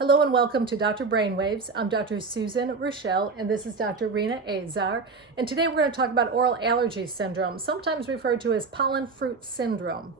Hello and welcome to Dr. Brainwaves. I'm Dr. Susan Raschal and this is Dr. Rena Azar. And today we're going to talk about oral allergy syndrome, sometimes referred to as pollen fruit syndrome.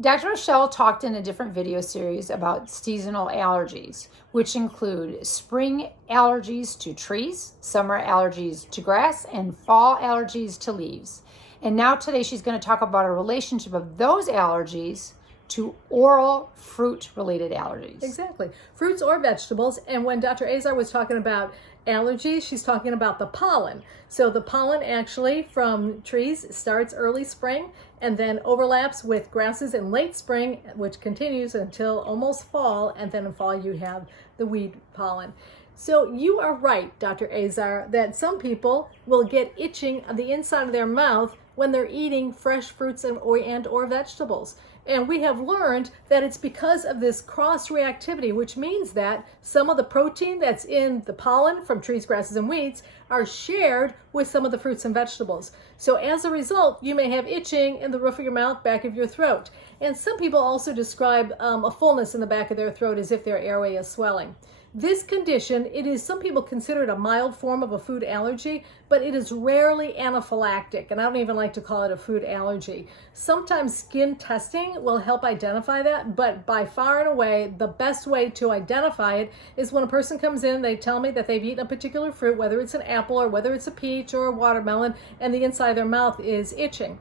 Dr. Raschal talked in a different video series about seasonal allergies, which include spring allergies to trees, summer allergies to grass, and fall allergies to leaves. And now today she's going to talk about a relationship of those allergies to oral fruit-related allergies. Exactly. Fruits or vegetables. And when Dr. Azar was talking about allergies, she's talking about the pollen. So the pollen actually from trees starts early spring and then overlaps with grasses in late spring, which continues until almost fall. And then in fall you have the weed pollen. So you are right, Dr. Azar, that some people will get itching on the inside of their mouth when they're eating fresh fruits and or vegetables. And we have learned that it's because of this cross-reactivity, which means that some of the protein that's in the pollen from trees, grasses, and weeds are shared with some of the fruits and vegetables. So as a result, you may have itching in the roof of your mouth, back of your throat. And some people also describe a fullness in the back of their throat as if their airway is swelling. This condition, it is some people consider it a mild form of a food allergy, but it is rarely anaphylactic, and I don't even like to call it a food allergy. Sometimes skin testing will help identify that, but by far and away, the best way to identify it is when a person comes in, they tell me that they've eaten a particular fruit, whether it's an apple or whether it's a peach or a watermelon, and the inside of their mouth is itching.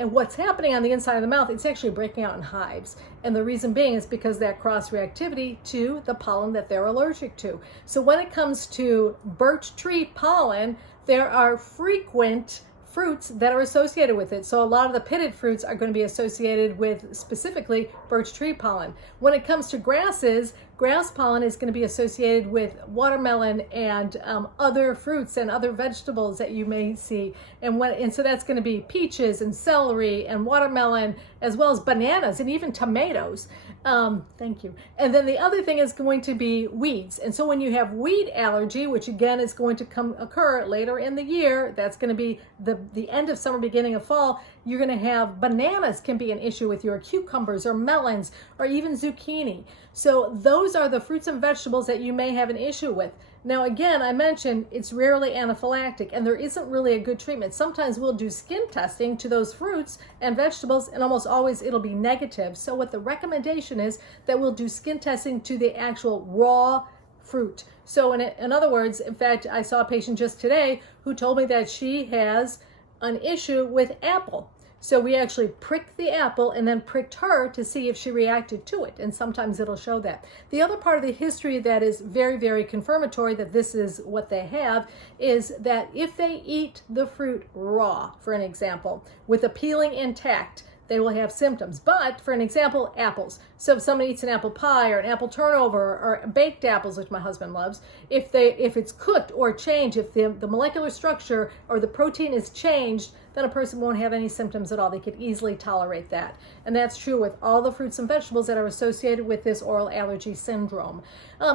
And what's happening on the inside of the mouth, it's actually breaking out in hives. And the reason being is because that cross-reactivity to the pollen that they're allergic to. So when it comes to birch tree pollen, there are frequent fruits that are associated with it. So a lot of the pitted fruits are going to be associated with specifically birch tree pollen. When it comes to grasses, grass pollen is going to be associated with watermelon and other fruits and other vegetables that you may see. And so that's going to be peaches and celery and watermelon, as well as bananas and even tomatoes. Thank you. And then the other thing is going to be weeds. And so when you have weed allergy, which again is going to occur later in the year, that's going to be the end of summer, beginning of fall, you're going to have bananas can be an issue with your cucumbers or melons or even zucchini. So those are the fruits and vegetables that you may have an issue with. Now, again, I mentioned it's rarely anaphylactic and there isn't really a good treatment. Sometimes we'll do skin testing to those fruits and vegetables and almost always it'll be negative. So what the recommendation is that we'll do skin testing to the actual raw fruit. So in other words, in fact, I saw a patient just today who told me that she has an issue with apple. So we actually pricked the apple and then pricked her to see if she reacted to it. And sometimes it'll show that. The other part of the history that is very, very confirmatory that this is what they have is that if they eat the fruit raw, for an example, with the peeling intact, they will have symptoms. But for an example, apples. So if somebody eats an apple pie or an apple turnover or baked apples, which my husband loves, if it's cooked or changed, if the molecular structure or the protein is changed, then a person won't have any symptoms at all. They could easily tolerate that. And that's true with all the fruits and vegetables that are associated with this oral allergy syndrome.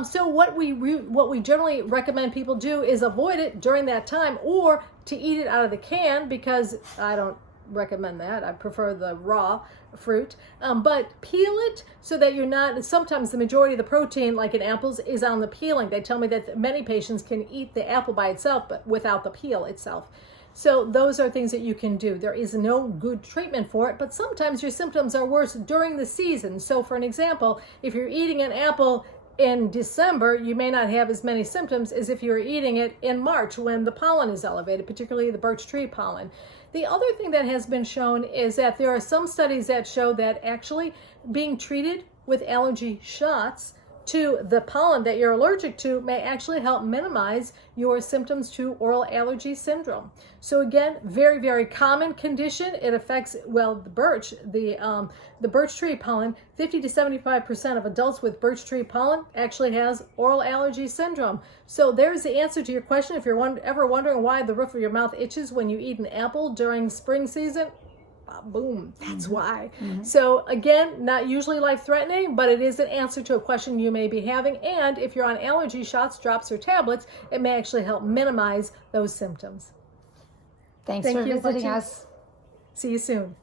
So what we generally recommend people do is avoid it during that time or to eat it out of the can, because I don't recommend that. I prefer the raw fruit, but peel it so that you're not, sometimes the majority of the protein like in apples is on the peeling. They tell me that many patients can eat the apple by itself but without the peel itself. So those are things that you can do. There is no good treatment for it, but sometimes your symptoms are worse during the season. So for an example, if you're eating an apple in December, you may not have as many symptoms as if you were eating it in March when the pollen is elevated, particularly the birch tree pollen. The other thing that has been shown is that there are some studies that show that actually being treated with allergy shots to the pollen that you're allergic to may actually help minimize your symptoms to oral allergy syndrome. So again, very, very common condition. It affects, well, the birch tree pollen. 50 to 75% of adults with birch tree pollen actually has oral allergy syndrome. So there's the answer to your question. If you're ever wondering why the roof of your mouth itches when you eat an apple during spring season, boom, that's why. So again, not usually life-threatening, but it is an answer to a question you may be having. And if you're on allergy shots, drops, or tablets, it may actually help minimize those symptoms. Thanks for visiting us. See you soon.